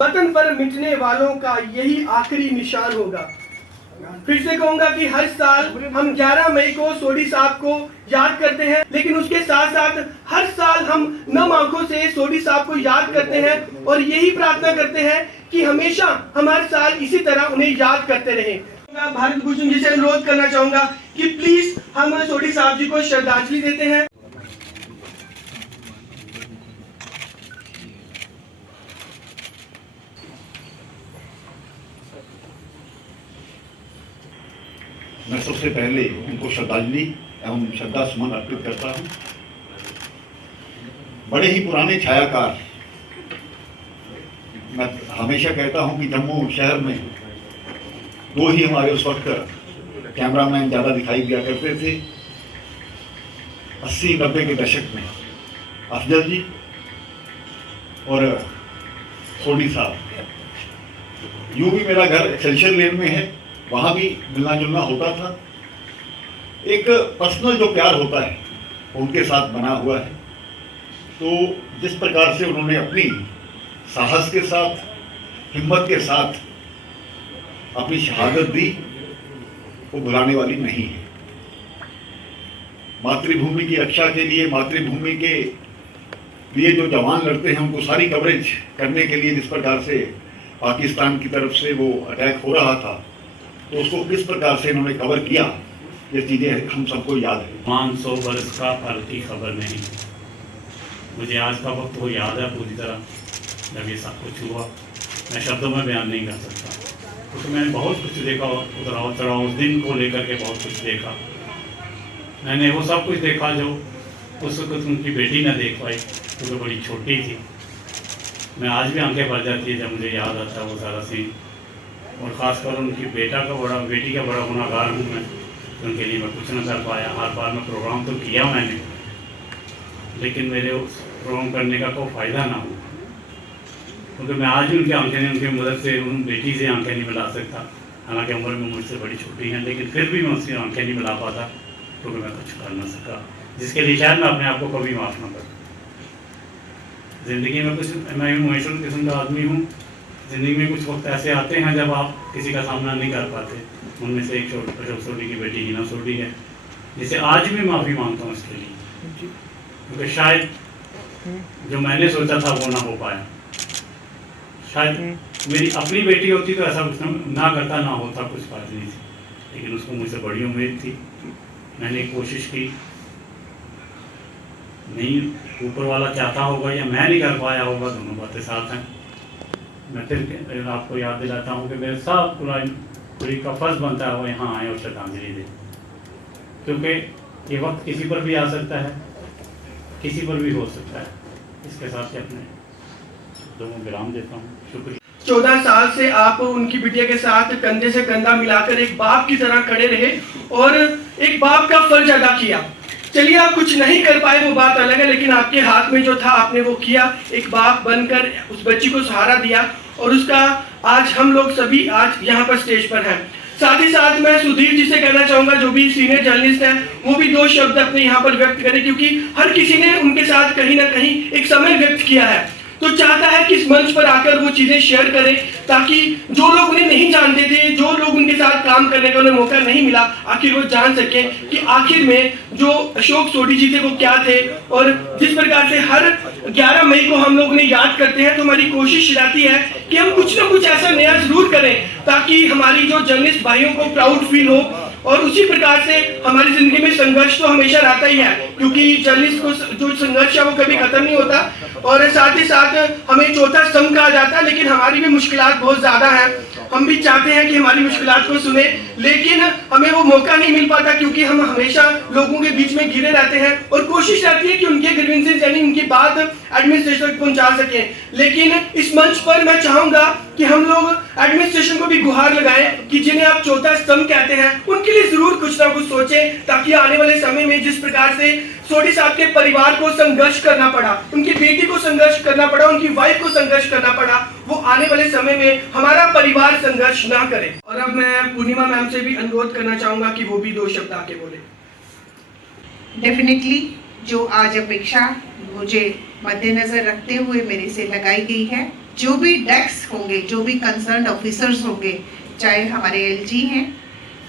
वतन पर मिटने वालों का यही आखिरी निशान होगा। फिर से कहूंगा कि हर साल हम 11 मई को सोढ़ी साहब को याद करते हैं, लेकिन उसके साथ साथ हर साल हम नम आंखों से सोढ़ी साहब को याद करते हैं और यही प्रार्थना करते हैं कि हमेशा हम हर साल इसी तरह उन्हें याद करते रहें। भारत भूषण जी से अनुरोध करना चाहूंगा कि प्लीज हम सोढ़ी साहब जी को श्रद्धांजलि देते हैं। मैं सबसे पहले उनको श्रद्धांजलि एवं श्रद्धा सुमन अर्पित करता हूँ। बड़े ही पुराने छायाकार, मैं हमेशा कहता हूँ कि जम्मू शहर में दो ही हमारे उस वक्त कैमरामैन ज़्यादा दिखाई दिया करते थे 80-90 के दशक में, अफजल जी और सोढ़ी साहब। यूँ भी मेरा घर एक्सेलशियर लेन में है, वहाँ भी मिलना जुलना होता था। एक पर्सनल जो प्यार होता है उनके साथ बना हुआ है। तो जिस प्रकार से उन्होंने अपनी साहस के साथ, हिम्मत के साथ अपनी शहादत दी, वो भुलाने वाली नहीं है। मातृभूमि की रक्षा के लिए, मातृभूमि के लिए जो जवान लड़ते हैं उनको सारी कवरेज करने के लिए जिस प्रकार से पाकिस्तान की तरफ से वो अटैक हो रहा था, तो उसको किस प्रकार से इन्होंने कवर किया, ये चीज़ें हम सबको याद है। 500 बरस का फल की खबर नहीं। मुझे आज का वक्त वो याद है पूरी तरह, जब ये सब कुछ हुआ। मैं शब्दों में बयान नहीं कर सकता, क्योंकि मैंने बहुत कुछ देखा, उतराव चढ़ाव उस दिन को लेकर के बहुत कुछ देखा। मैंने वो सब कुछ देखा जो उस वक्त उनकी बेटी न देख पाई, क्योंकि बड़ी छोटी थी। मैं आज भी आंखें भर जाती है जब मुझे याद आता है वो सारा सीन। और ख़ासकर उनकी बेटी का बड़ा गुनाहगार हूँ मैं, उनके लिए मैं कुछ न कर पाया। हर बार में प्रोग्राम तो किया मैंने, लेकिन मेरे उस प्रोग्राम करने का कोई फ़ायदा ना हुआ, क्योंकि मैं आज भी उनकी आंखें नहीं, उनकी मदद से उन बेटी से आंखें नहीं मिला सकता। हालांकि उम्र में मुझसे बड़ी छोटी हैं, लेकिन फिर भी मैं उसकी आंखें नहीं मिला पाता, क्योंकि मैं कुछ कर ना सका, जिसके लिए शायद मैं अपने आप को कभी माफ़ ना करूँ। ज़िंदगी में कुछ मैं इमोशनल किस्म का आदमी हूँ। ज़िंदगी में कुछ वक्त ऐसे आते हैं जब आप किसी का सामना नहीं कर पाते। उनमें से एक अशोक सोढ़ी की बेटी हिना सोढ़ी है, जिसे आज भी माफ़ी मांगता हूँ इसके लिए, क्योंकि शायद जो मैंने सोचा था वो ना हो पाया। शायद मेरी अपनी बेटी होती तो ऐसा कुछ ना करता, ना होता, कुछ बात नहीं थी, लेकिन उसको मुझसे बड़ी उम्मीद थी। मैंने कोशिश की, नहीं ऊपर वाला चाहता होगा या मैं नहीं कर पाया होगा, दोनों बातें साथ हैं। मैं फिर आपको याद दिलाता हूँ कि मेरे साथ पूरी का फर्ज बनता है वो यहाँ आए और श्रद्धांजलि दें, क्योंकि ये वक्त किसी पर भी आ सकता है, किसी पर भी हो सकता है। इसके साथ ही अपने शब्दों को विराम देता हूँ। शुक्रिया। 14 साल से आप उनकी बिटिया के साथ कंधे से कंधा मिलाकर एक बाप की तरह खड़े रहे और एक बाप का फर्ज अदा किया। चलिए आप कुछ नहीं कर पाए वो बात अलग है, लेकिन आपके हाथ में जो था आपने वो किया। एक बाप बनकर उस बच्ची को सहारा दिया और उसका आज हम लोग सभी आज यहाँ पर स्टेज पर हैं। साथ ही साथ मैं सुधीर जी से कहना चाहूंगा, जो भी सीनियर जर्नलिस्ट हैं, वो भी 2 शब्द अपने यहाँ पर व्यक्त करें, क्योंकि हर किसी ने उनके साथ कहीं ना कहीं एक समय व्यक्त किया है, तो चाहता है कि इस मंच पर आकर वो चीजें शेयर करें, ताकि जो लोग उन्हें नहीं जानते थे, जो लोग उनके साथ काम करने का उन्हें मौका नहीं मिला, आखिर वो जान सके कि आखिर में जो अशोक सोढ़ी जी थे वो क्या थे। और जिस प्रकार से हर 11 मई को हम लोग उन्हें याद करते हैं, तो हमारी कोशिश रहती है कि हम कुछ ना कुछ ऐसा नया जरूर करें, ताकि हमारी जो जर्नलिस्ट भाइयों को प्राउड फील हो। और उसी प्रकार से हमारी जिंदगी में संघर्ष तो हमेशा रहता ही है, क्योंकि जर्नलिस्ट को जो संघर्ष है वो कभी खत्म नहीं होता। और साथ ही साथ हमें चौथा स्तंभ कहा जाता है, लेकिन हमारी भी मुश्किलात बहुत ज्यादा हैं। हम भी चाहते हैं कि हमारी मुश्किलात को सुने, लेकिन हमें वो मौका नहीं मिल पाता, क्योंकि हम हमेशा लोगों के बीच में घिरे रहते हैं और कोशिश रहती है कि उनके ग्रीवेंसेस यानी उनकी बात एडमिनिस्ट्रेशन तक पहुंचा सकें। लेकिन इस मंच पर मैं चाहूंगा कि हम लोग एडमिनिस्ट्रेशन को भी गुहार लगाएं कि जिन्हें आप चौथा स्तंभ कहते हैं, उनके लिए जरूर कुछ ना कुछ सोचें, ताकि आने वाले समय में जिस प्रकार से सोढ़ी साहब के परिवार को संघर्ष करना पड़ा, उनकी बेटी को संघर्ष करना पड़ा, उनकी वाइफ को संघर्ष करना पड़ा, वो आने वाले समय में हमारा परिवार संघर्ष ना करे। और अब मैं पूर्णिमा मैम से भी अनुरोध करना चाहूंगा कि वो भी 2 शब्द आके बोले। डेफिनेटली जो आज अपेक्षा मुझे मद्देनजर रखते हुए मेरे से लगाई गई है, जो भी डेस्क होंगे, जो भी कंसर्न ऑफिसर्स होंगे, चाहे हमारे एलजी हैं,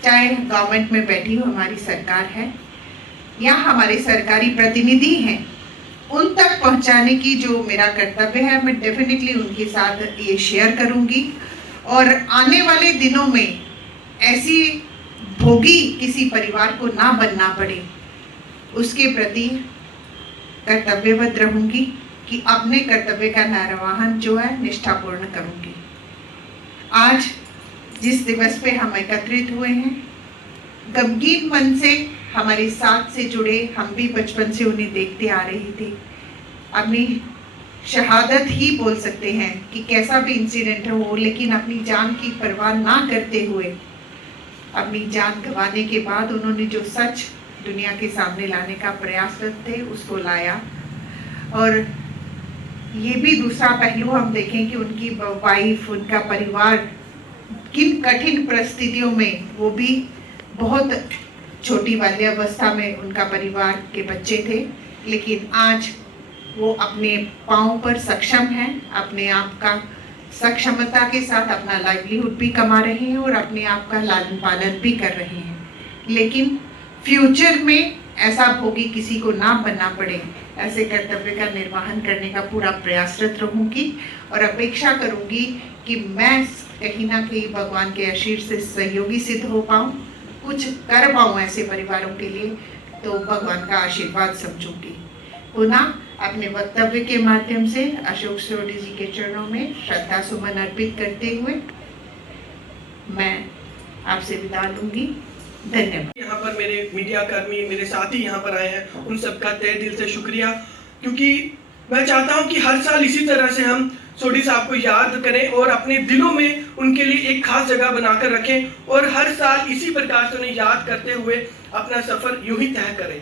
चाहे गवर्नमेंट में बैठी हुई हमारी सरकार है या हमारे सरकारी प्रतिनिधि हैं, उन तक पहुंचाने की जो मेरा कर्तव्य है, मैं डेफिनेटली उनके साथ ये शेयर करूंगी। और आने वाले दिनों में ऐसी भोगी किसी परिवार को ना बनना पड़े, उसके प्रति कर्तव्यबद्ध रहूंगी कि अपने कर्तव्य का निर्वहन जो है निष्ठापूर्ण करूंगी। आज जिस दिवस पे हम एकत्रित हुए हैं, गमगीन मन से हमारे साथ से जुड़े, हम भी बचपन से उन्हें देखते आ रहे थे, अपनी शहादत ही बोल सकते हैं कि कैसा भी इंसिडेंट हो, लेकिन अपनी जान की परवाह ना करते हुए अपनी जान गंवाने के बाद उन्होंने जो सच दुनिया के सामने लाने का प्रयासरत थे उसको लाया। और ये भी दूसरा पहलू हम देखें कि उनकी वाइफ, उनका परिवार किन कठिन परिस्थितियों में, वो भी बहुत छोटी बाल्यावस्था में उनका परिवार के बच्चे थे, लेकिन आज वो अपने पाँव पर सक्षम हैं, अपने आप का सक्षमता के साथ अपना लाइवलीहुड भी कमा रहे हैं और अपने आप का लालन पालन भी कर रहे हैं। लेकिन फ्यूचर में ऐसा भोगी किसी को ना बनना पड़े, ऐसे कर्तव्य का निर्वहन करने का पूरा प्रयासरत रहूंगी और अपेक्षा करूंगी कि मैं कहीं ना कहीं भगवान के आशीर्वाद से सहयोगी सिद्ध हो पाऊँ, कुछ कर पाऊँ ऐसे परिवारों के लिए, तो भगवान का आशीर्वाद समझूंगी। पुनः अपने वक्तव्य के माध्यम से अशोक सोडी जी के चरणों में श्रद्धा सुमन अर्पित करते हुए मैं आपसे विदा लूंगी। धन्यवाद। यहाँ पर मेरे मीडिया कर्मी, मेरे साथी यहाँ पर आए हैं, उन सबका तहे दिल से शुक्रिया, क्योंकि मैं चाहता हूँ कि हर साल इसी तरह से हम सोडी साहब को याद करें और अपने दिलों में उनके लिए एक खास जगह बनाकर रखें और हर साल इसी प्रकार से उन्हें याद करते हुए अपना सफ़र यूं ही तय करें।